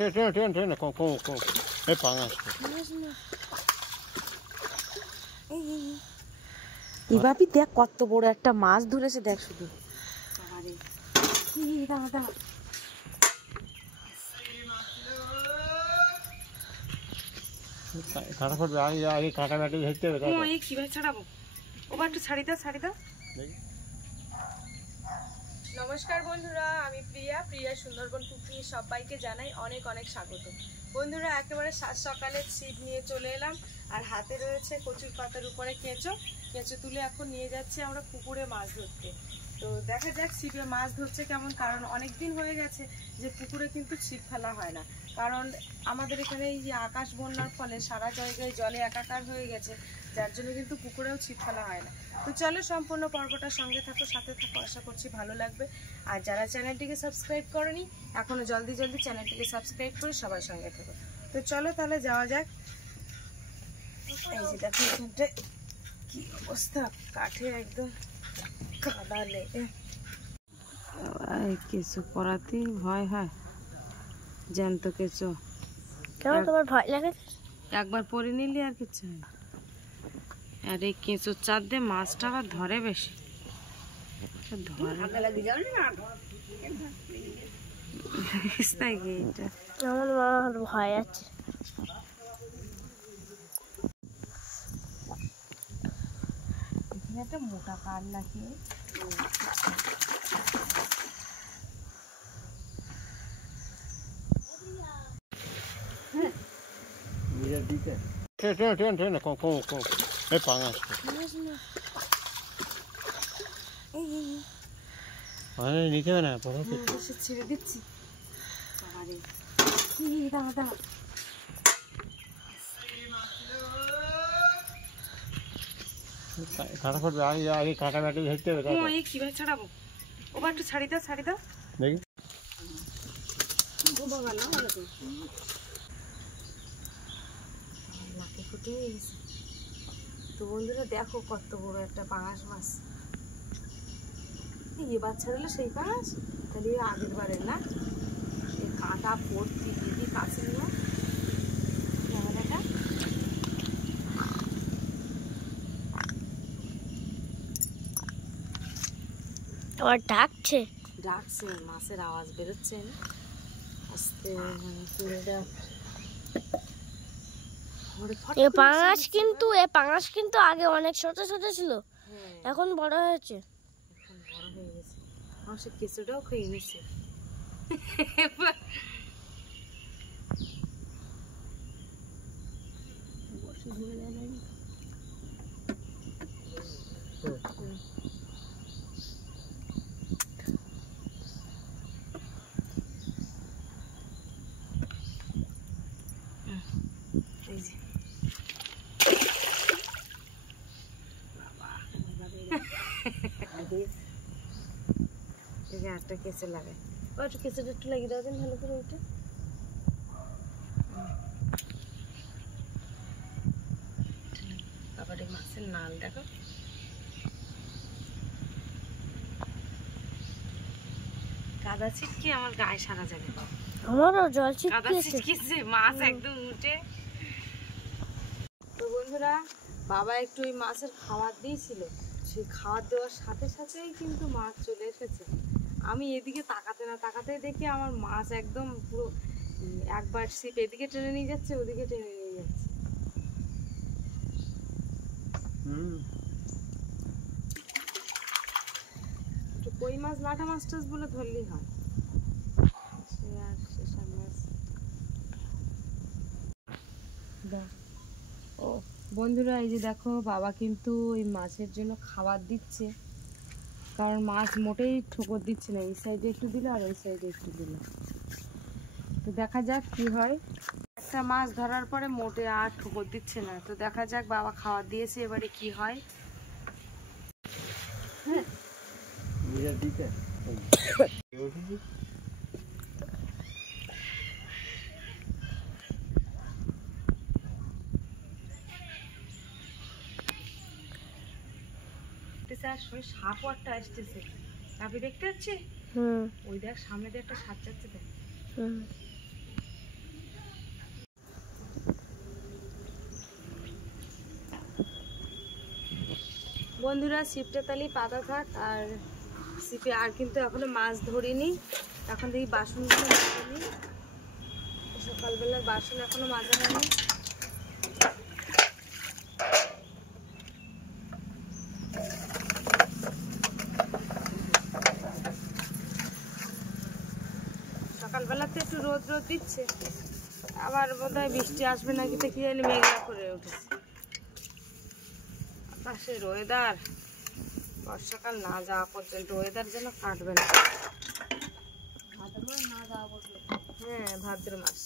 Train কোন এই পাঙাশ এভাবে দেখ কত বড় একটা মাছ ধরেছে, দেখ শুধু। কাটা পড়বে, আগে কাটা ব্যাটে ধরতে হবে। কিভাবে ছাড়াবো? ওবার একটু ছাড়ি দাও, ছাড়ি দাও। নমস্কার বন্ধুরা, আমি প্রিয়া সুন্দরবন কুকিং সবাইকে জানাই অনেক অনেক স্বাগত। বন্ধুরা, একেবারে সাত সকালে ছিপ নিয়ে চলে এলাম, আর হাতে রয়েছে কচুর পাতার উপরে কেঁচো তুলে এখন নিয়ে যাচ্ছি আমরা পুকুরে মাছ ধরতে। তো দেখা যাক ছিপে মাছ ধরছে কেমন, কারণ অনেক দিন হয়ে গেছে যে পুকুরে কিন্তু ছিপ ফেলা হয় না, কারণ আমাদের এখানে এই যে আকাশ বন্যার ফলে সারা জায়গায় জলে একাকার হয়ে গেছে, যার জন্য কিন্তু পুকুরেও ছিপ ফেলা হয় না। তো চলো সম্পূর্ণ পর্বটার সঙ্গে থাকো, সাথে থাকো, আশা করছি ভালো লাগবে। আর যারা চ্যানেলটিকে সাবস্ক্রাইব করনি এখনো জলদি চ্যানেলটিকে সাবস্ক্রাইব করে সবার সঙ্গে থাকো। তো চলো তাহলে যাওয়া যাক। এই যে দেখো এখানটায় কি অবস্থা, কাঠে একদম কাদা লেগে। কিছু করাতে ভয় হয়, জ্যান্ত কেঁচো। কেমন তোমার ভয় লাগে? একবার পরে নিলি আর কিছু হয়। আর এই কেঁচোর চার দিয়ে মাছটা আবার ধরে বেশি, আমার ভয় আছে। এখানে একটা মোটা কাঠ লাগিয়ে ট্রেন কোন এই পাঙাশ নিতে হবে না, ছেড়ে দিচ্ছি। কাটা পড়বে, আগে কাটা ব্যাটে ধরতে হবে। কিভাবে ছাড়াবো? ওবার একটু ছাড়ি দাও, ছাড়ি দাও। দেখি তো বন্ধুরা দেখো কত বড় একটা পাঙাশ মাছ। এবার ছাড়লে সেই পাঙাশ, তাহলে আগের বারের না, এই কাঁটা পড়তি দিদি কাছে নিয়ে ক্যামেরাটা। আবার ডাকছে মাছের আওয়াজ বেরোচ্ছে আস্তে, মানে পাঙাশ কিন্তু আগে অনেক ছোট ছোট ছিল, এখন বড় হয়েছে। আমার সে কেঁচোটাও খেয়ে নিচ্ছে। একটা কেঁচো লাগাই, একটু কেঁচোটা একটু লাগিয়ে দাও, ভালো করে ওঠে। আবার এই মাছের নাল দেখো, কাদা ছিটকে আমার গায়ে সারা যাবে। আমারও জল ছিটকেছে, মাছ একদম উঠে। তো বন্ধুরা, বাবা একটু ওই মাছের খাবার দিয়েছিল, সেই খাবার দেওয়ার সাথে সাথেই কিন্তু মাছ চলে এসেছে। আমি এদিকে তাকাতে দেখি আমার মাছ একদম পুরো একবার ছিপ এদিকে টেনে নিয়ে যাচ্ছে, ওদিকে টেনে নিয়ে যাচ্ছে। একটু কই মাছ, লাটা মাছ টাছ বলে ধরলেই হয়। ও বন্ধুরা, এই যে দেখো বাবা কিন্তু ওই মাছের জন্য খাবার দিচ্ছে, কারণ মাছ মোটেই ঠোকর দিচ্ছে না, এই সাইডে একটু দিল আর ওই সাইডে একটু দিল। তো দেখা যাক কি হয়। একটা মাছ ধরার পরে মোটে আর ঠোকর দিচ্ছে না, তো দেখা যাক বাবা খাবার দিয়েছে, এবারে কি হয়। সাপও একটা আসতেছে, আপনি দেখতে পাচ্ছি? ওই দেখ সামনে দিয়ে একটা সাপ যাচ্ছে। দেখ বন্ধুরা ছিপটা তালি পাতা থাক, আর ছিপে আর কিন্তু এখনো মাছ ধরিনি। এখন দেখি বাসনগুলো মাজা নিই, সকালবেলার বাসন এখনো মাজা হয়নি। সকালবেলাতে একটু রোদ রোদ দিচ্ছে, আবার বোধহয় বৃষ্টি আসবে নাকি তো কি জানি, মেঘলা করে উঠেছে। আকাশের ওয়েদার বর্ষাকাল না যাওয়া পর্যন্ত ওয়েদার যেন কাটবে না। ভাদ্র মাস না যাওয়া পর্যন্ত, হ্যাঁ ভাদ্র মাস।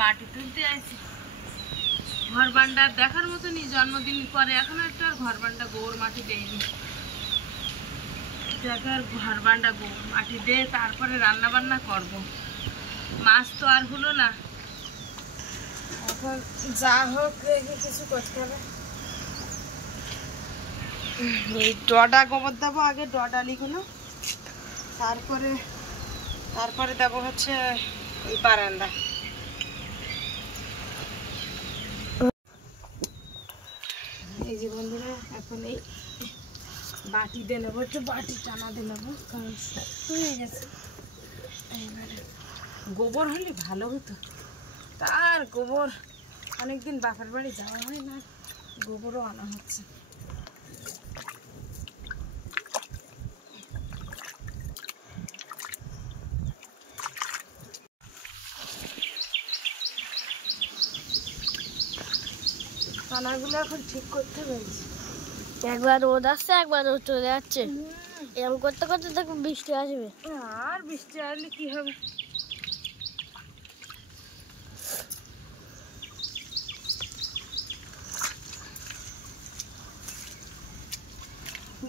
মাটি তুলতে আসি, ঘর বান্ডা দেখার মতনই, জন্মদিন পরে এখনো একটা ঘর বান্ডা গোবর মাটি দেয়নি। দেখার ঘর বান্ডা গোবর মাটি দিয়ে তারপরে রান্না বান্না করব। মাছ তো আর হলো না, এখন যা হোক দেখি কিছু করতে হবে। এই ডডা গোবর দেবো আগে, ডডালিগুলো, তারপরে দেবো হচ্ছে এই বারান্দা। এই যে বন্ধুরা এখন এই বাটি দিয়ে নেবো, একটু বাটি টানা দিয়ে নেবো, কারণ শক্ত হয়ে গেছে। এইবারে গোবর হলে ভালো হতো, তার গোবর অনেকদিন বাপের বাড়ি যাওয়া হয় না, গোবরও আনা হচ্ছে। টানাগুলো এখন ঠিক করতে পেরেছি। একবার রোদ আসছে, একবার রোদ চলে যাচ্ছে, এরকম করতে করতে দেখো বৃষ্টি আসবে। আর বৃষ্টি আসলে কি হবে?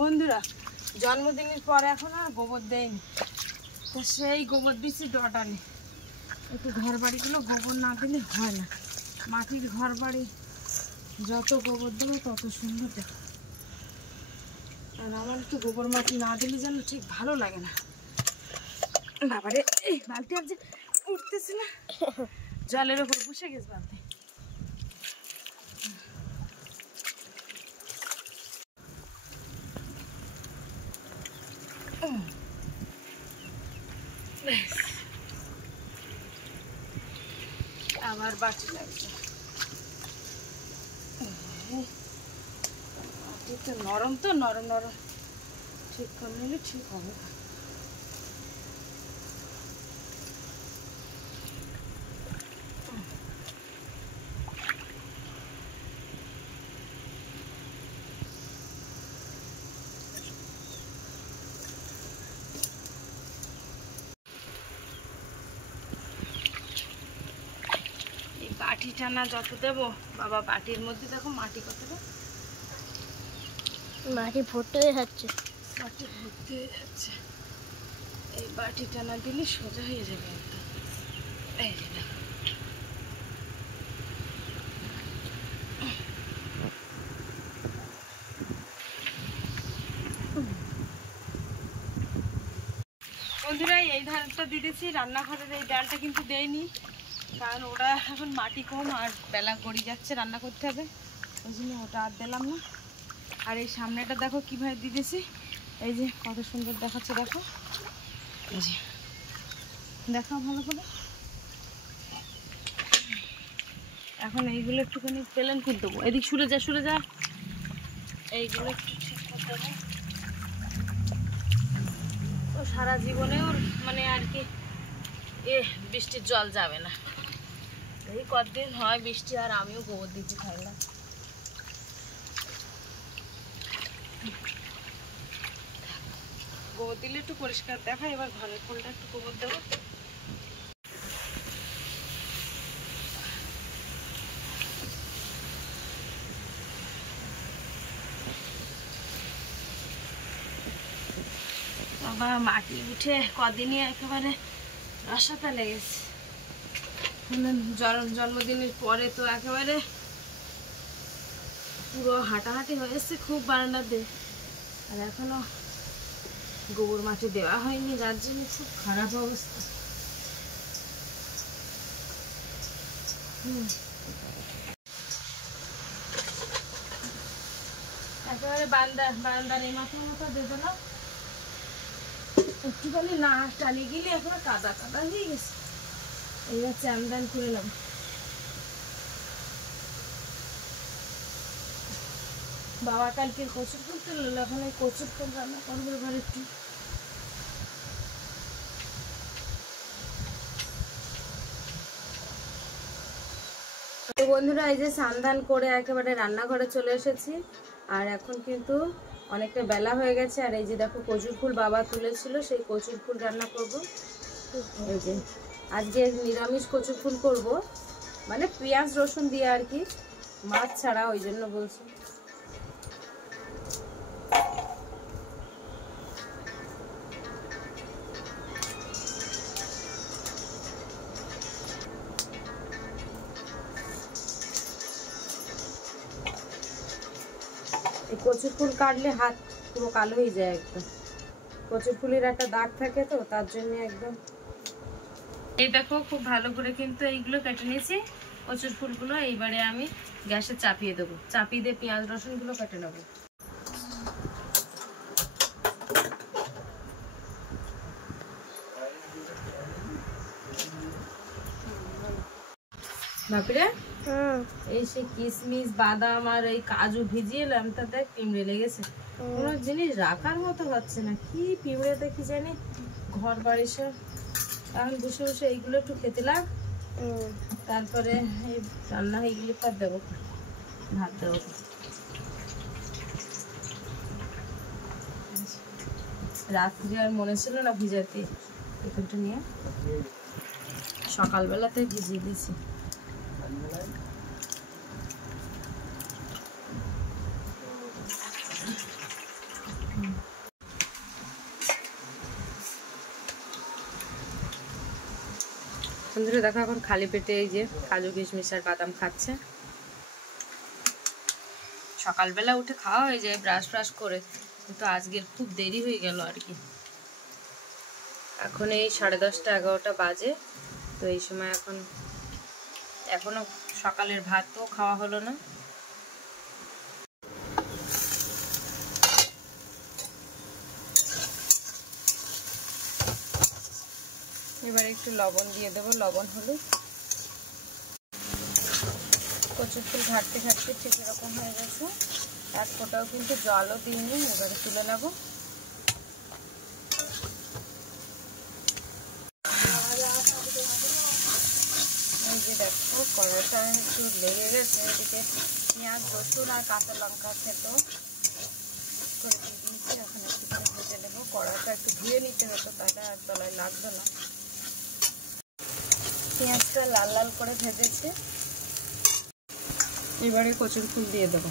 বন্ধুরা জন্মদিনের পর এখন আর গোবর দেয়নি, তো সেই গোবর দিচ্ছি ডটালে। একটু ঘর বাড়িগুলো গোবর না দিলে হয় না, মাটির ঘর বাড়ি যত গোবর দেবো তত সুন্দর দেখো। আর আমার একটু গোবর মাটি না দিলে যেন ঠিক ভালো লাগে না। বাবারে এই বালতি আর যে উঠতেছে না, জলের ওপর বসে গেছে বালতি। আবার বাটি লাগছে, বাটি তো নরম, তো নরম নরম ঠিক করে নিলে ঠিক হবে। বাটি টানা যত দেবো বাবা, বাটির মধ্যে দেখো মাটি কতটা, মাটি ভর্তি হয়ে যাচ্ছে, মাটি ভর্তি হয়ে যাচ্ছে। এই বাটি টানা দিলে সোজা হয়ে যাবে একদম। এই যে দেখো, বন্ধুরা এই ধানটা দিতেছি, রান্নাঘরের এই ডালটা কিন্তু দেয়নি, কারণ ওরা এখন মাটি কম আর বেলা গড়ি যাচ্ছে, রান্না করতে হবে, ওই জন্য ওটা আর দিলাম না। আর এই সামনেটা দেখো কীভাবে দিতেছি, এই যে কত সুন্দর দেখাচ্ছে দেখো, এই যে দেখো ভালো করে। এখন এইগুলো একটুখানি প্লেন করে দেবো, এদিক সরে যা, এইগুলো একটু ঠিক করতে হবে। ও সারা জীবনে ওর মানে আর কি বৃষ্টির জল যাবে না, এই কতদিন হয় বৃষ্টি, আর আমিও গোবর দিতে খাই না। গোবর দিলে একটু পরিষ্কার দেখায়। এবার ঘরের ফুলটা একটু গোবর দেবো। বাবা মাটি উঠে কদিনই একেবারে রসাতে লেগেছে। জন্মদিনের পরে তো একেবারে পুরো হাঁটাহাঁটি হয়েছে খুব বারান্দাতে, আর এখনো গোবর মাটি দেওয়া হয়নি, যার জন্য খুব খারাপ অবস্থা। একেবারে বারান্দার এই মাথা মতো দেবো না, একটুখানি না টালি গেলে এখন কাদা কাদা হয়ে গেছে। এইবার চান দান করে নেব। বাবা কালকে কচুর ফুল তুললো, এখন এই কচুর ফুল রান্না করবো এবার একটু। তো বন্ধুরা, এই যে স্নান করে একেবারে রান্নাঘরে চলে এসেছি, আর এখন কিন্তু অনেকটা বেলা হয়ে গেছে। আর এই যে দেখো কচুর ফুল বাবা তুলেছিল, সেই কচুর ফুল রান্না করব। এই যে আজকে নিরামিষ কচুর ফুল করব, মানে পেঁয়াজ রসুন দিয়ে আর কি, মাছ ছাড়া, ওই জন্য বলছি। এই কচুর ফুল কাটলে হাত পুরো কালো হয়ে যায় একদম, কচুর ফুলের একটা দাগ থাকে তো, তার জন্য একদম। এই দেখো খুব ভালো করে কিন্তু এইগুলো কেটে নিয়েছি কচুর ফুলগুলো। এইবারে আমি গ্যাসে চাপিয়ে দেবো, চাপিয়ে দিয়ে পেঁয়াজ রসুনগুলো কেটে নেবো। বাপরে, এই সে কিশমিশ বাদাম আর এই কাজু ভিজিয়ে এলাম, তাতে পিঁমড়ে লেগেছে। কোনো জিনিস রাখার মতো হচ্ছে না, কি পিঁমড়েতে কি জানি ঘর বাড়ি সব। এখন বসে বসে এইগুলো একটু খেতে লাগ, তারপরে এই রান্না হয়ে গেলে পর দেবো, ভাত দেবো। রাত্রি আর মনে ছিল না ভিজাতে, এখানটা নিয়ে সকালবেলাতে ভিজিয়ে দিয়েছি। বন্ধুরা দেখো, এখন খালি পেটে এই যে কাজু কিশমিশ আর বাদাম খাচ্ছে। সকালবেলা উঠে খাওয়া হয়ে যায় ব্রাশ ব্রাশ করে, কিন্তু আজকের খুব দেরি হয়ে গেল আর কি। এখন এই 10:30 11টা বাজে, তো এই সময় এখনো সকালের ভাতও খাওয়া হলো না। এবার একটু লবণ দিয়ে দেবো, লবণ হলুদ। কচুর ফুল ঘাটতে ঘাটতে ঠিক এরকম হয়ে গেছে, এক ফোঁটাও কিন্তু জলও দিইনি। এবারে তুলে নেব। এই যে দেখো কড়াইটা একটু লেগে গেছে, এদিকে পেঁয়াজ রসুন আর কাঁচা লঙ্কা থেতো করে দিয়ে দিয়েছি। এখন একটু করে ভেজে নেবো। কড়াইটা একটু ধুয়ে নিতে হতো, তাহলে আর তলায় লাগতো না। পেঁয়াজটা লাল লাল করে ভেজেছি, এবারে কচুর ফুল দিয়ে দেবো।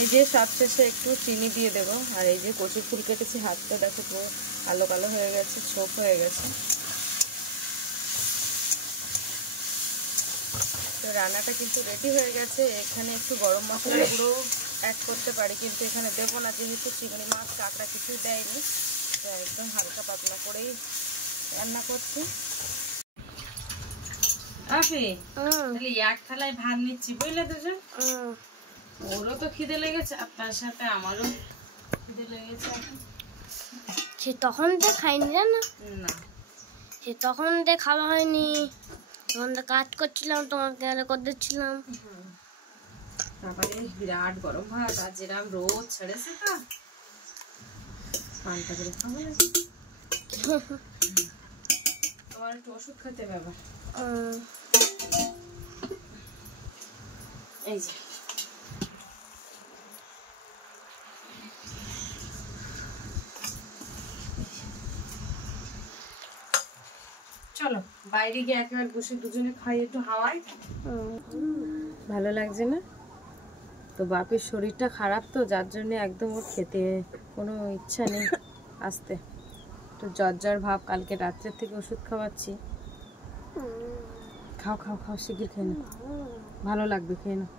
এই যে সবশেষে একটু চিনি দিয়ে দেবো। আর এই যে কচুর ফুল কেটেছি, হাতটা দেখো পুরো কালো কালো হয়ে গেছে, ছোপ হয়ে গেছে। তো রান্নাটা কিন্তু রেডি হয়ে গেছে। এখানে একটু গরম মশলা গুঁড়ো অ্যাড করতে পারি, কিন্তু এখানে দেবো না, যেহেতু চিংড়ি মাছ কাঁকড়া কিছুই দেয়নি। তো একদম হালকা পাতলা করেই রান্না করছি। আপনি তাহলে এক থালায় ভাত নিচ্ছি, বুঝলে দুজন? ওরও তো খিদে লেগেছে, আর তার সাথে আমারও খিদে লেগেছে। সে তখন তো খাইনি, জানো না, সে তখন তো খাওয়া হয়নি, তখন তো কাজ করছিলাম, তোমাকে আরে করে দিচ্ছিলাম। তারপরে বিরাট গরম ভাত, আর যেরকম রোদ ছেড়েছে তো পান্তা করে খাবো। তোমার একটু ওষুধ খেতে ব্যাপার। এই যে চলো বাইরে গিয়ে একেবারে বসে দুজনে খাই, একটু হাওয়ায়। ভালো লাগছে না? তো বাপের শরীরটা খারাপ, তো যার জন্য একদম ওর খেতে কোনো ইচ্ছা নেই। আসতে তো জ্বর ভাব, কালকে রাত্রের থেকে ওষুধ খাওয়াচ্ছি। খাও খাও খাও, শিগগির খেয়ে নাও, ভালো লাগবে, খেয়ে নাও।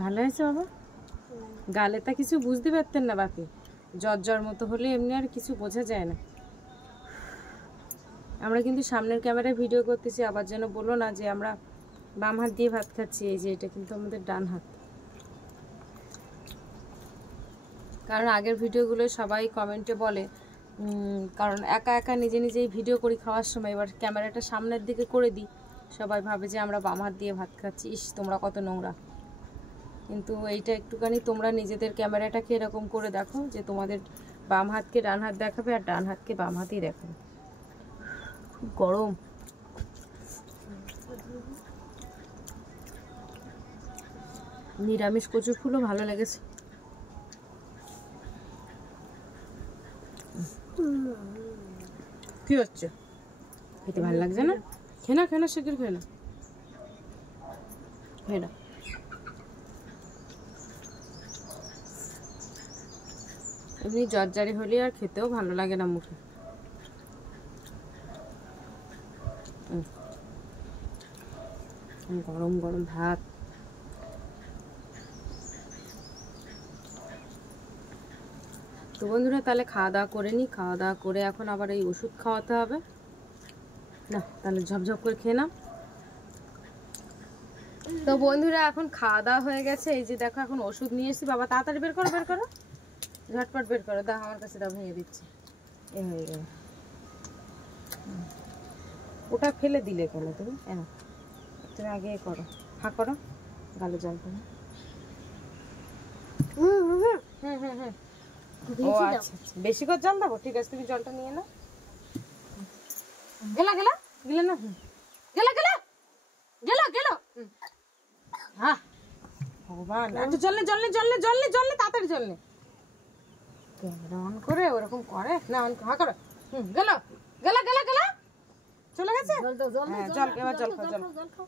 ভালো হয়েছে বাবা? গালে তা কিছু বুঝতে পারতেন না বাপি, জ্বর মতো হলে এমনি আর কিছু বোঝা যায় না। আমরা কিন্তু সামনের ক্যামেরায় ভিডিও করতেছি, আবার যেন বলো না যে আমরা বাম হাত দিয়ে ভাত খাচ্ছি। এই যে এটা কিন্তু আমাদের ডান হাত। কারণ আগের ভিডিওগুলো সবাই কমেন্টে বলে, কারণ একা একা নিজে নিজেই ভিডিও করি খাওয়ার সময়, এবার ক্যামেরাটা সামনের দিকে করে দিই, সবাই ভাবে যে আমরা বাম হাত দিয়ে ভাত খাচ্ছি। ইস, তোমরা কত নোংরা। কিন্তু এইটা একটুখানি তোমরা নিজেদের ক্যামেরাটাকে এরকম করে দেখো যে তোমাদের বাম হাতকে ডান হাত দেখাবে আর ডান হাতকে বাম হাতই দেখাবে। খুব গরম। নিরামিষ কচুর ফুলও ভালো লেগেছে। কি হচ্ছে? খেতে ভালো লাগছে না? খেয়ে না শিগগির খেয়ে না, খেয়ে না। এমনি জ্বরজারি হলে আর খেতেও ভালো লাগে না মুখে। গরম গরম ভাত। তো বন্ধুরা তাহলে খাওয়া দাওয়া করে নিই, খাওয়া দাওয়া করে এখন আবার এই ওষুধ খাওয়াতে হবে না, তাহলে ঝপঝপ করে খেয়ে নাও। তো বন্ধুরা এখন খাওয়া দাওয়া হয়ে গেছে, এই যে দেখো এখন ওষুধ নিয়ে এসেছি। বাবা তাড়াতাড়ি বের করো, বের করো, ঝটপট বের করো। দাও আমার কাছে, দাও, ভেঙে দিচ্ছি। এ হয়ে গেল। ওটা ফেলে দিলে কেন তুমি? তুমি আগে করো, হাঁ করো, গালে জল করো। ও আচ্ছা, বেশি করে জল দেবো? ঠিক আছে, তুমি জলটা নিয়ে নাও। গেলা গেলা গেলে না, গেলা গেলা গেলা গেলা। হ্যাঁ ভগবান, একটু জলনে জলনে জলনে জলনে জলনে, তাড়াতাড়ি জলনে। ক্যামেরা অন করে ওরকম করে না, হ্যাঁ করো। গেলা গেলা গেলা গেলা, চলে গেছে। জল, এবার জল খাও, জল খাও।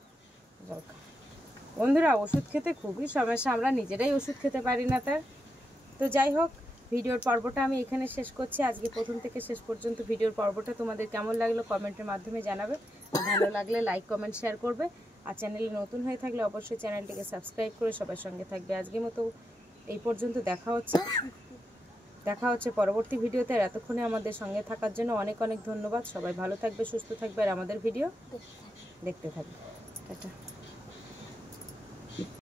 বন্ধুরা ওষুধ খেতে খুবই সমস্যা, আমরা নিজেরাই ওষুধ খেতে পারি না তার। তো যাই হোক, ভিডিওর পর্বটা আমি এখানে শেষ করছি। আজকে প্রথম থেকে শেষ পর্যন্ত ভিডিওর পর্বটা তোমাদের কেমন লাগলো কমেন্টের মাধ্যমে জানাবে। ভালো লাগলে লাইক কমেন্ট শেয়ার করবে, আর চ্যানেলে নতুন হয়ে থাকলে অবশ্যই চ্যানেলটিকে সাবস্ক্রাইব করে সবার সঙ্গে থাকবে। আজকের মতো এই পর্যন্ত, দেখা হচ্ছে পরবর্তী ভিডিওতে। আর এতক্ষণে আমাদের সঙ্গে থাকার জন্য অনেক অনেক ধন্যবাদ। সবাই ভালো থাকবে, সুস্থ থাকবে, আর আমাদের ভিডিও দেখতে থাকবে। টাটা।